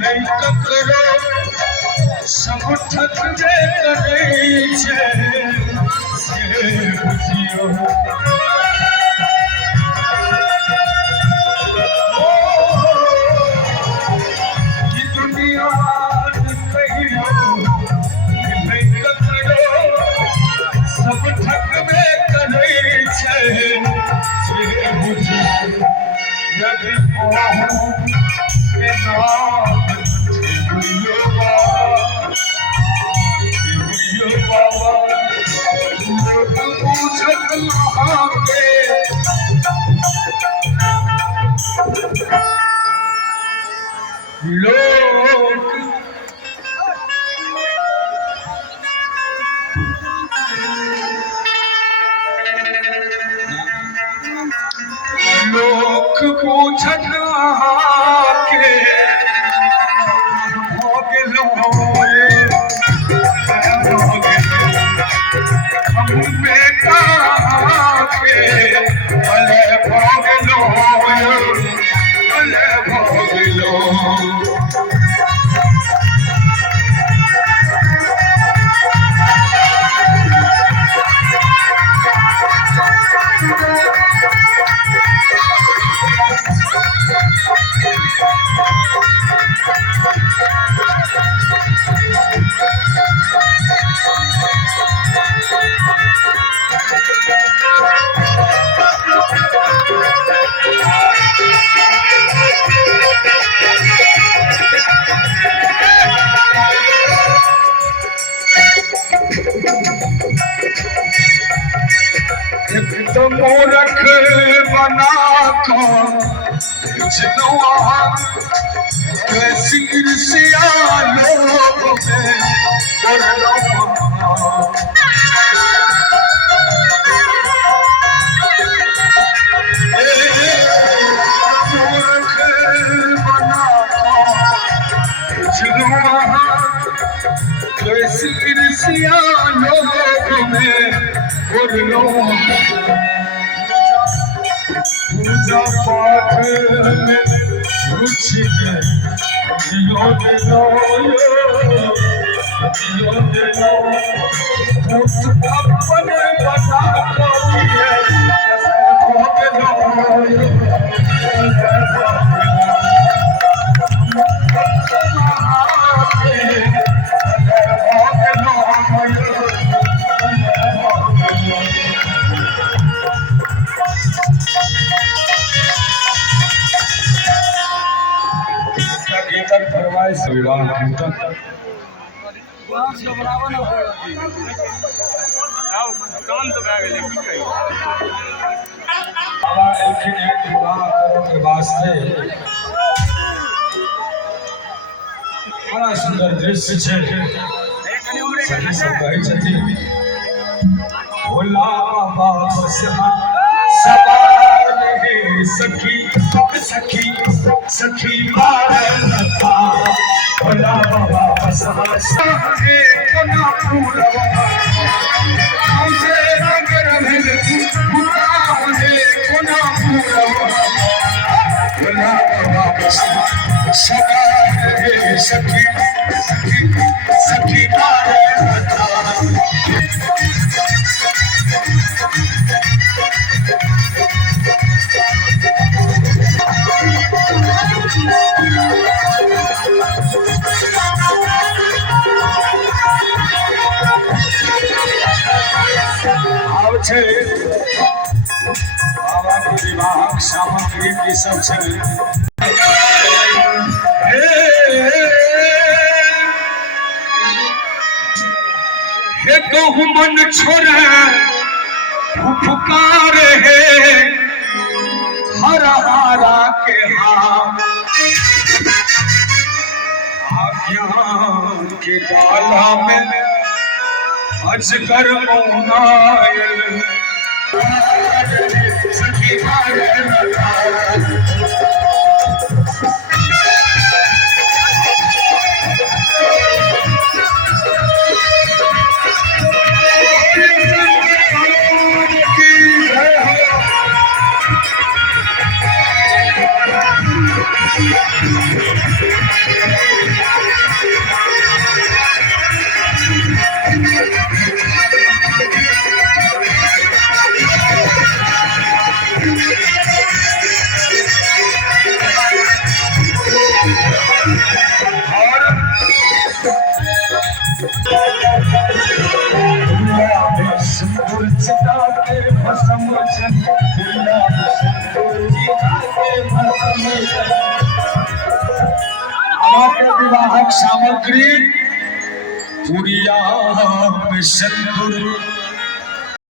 नहीं ककरो सब ठकबे करे छे से बुझियो ई दुनिया कहियो नहीं ककरो सब ठकबे करे छे से बुझियो यदि लोक पूछत के हो गेलो हम बेटा के भले हो गेलो भले हो गेलो तो मूर्ख बना कर जिनुआ कैसी ईर्ष्या लोग में कर लो मूर्ख बना कर जिनुआ कैसी ईर्ष्या लोग में कर लो पूजा पाठ में रुचि दियो दियो अपने बता दिए संविधान बड़ा सुंदर दृश्य भोला बाबा सखी सखी सखी मारता भोला बाबा सहे कोना पूरवा मुझे रंग रंग मुझे कोना पूरवा भोला बाबा सदा सखी सखी सखी मारता बाबा के विवाह सामग्री की सबसे हे तो मन छोड़ा फुफकार है हरा हरा के आज्ञान के डाला में अजगर मोनायल सखी सिंदूर चिताते भस्म जन गुलाब सिंदूर चिताते भस्म जन हमारे विवाहक सामग्री पुरिया में सिंदूर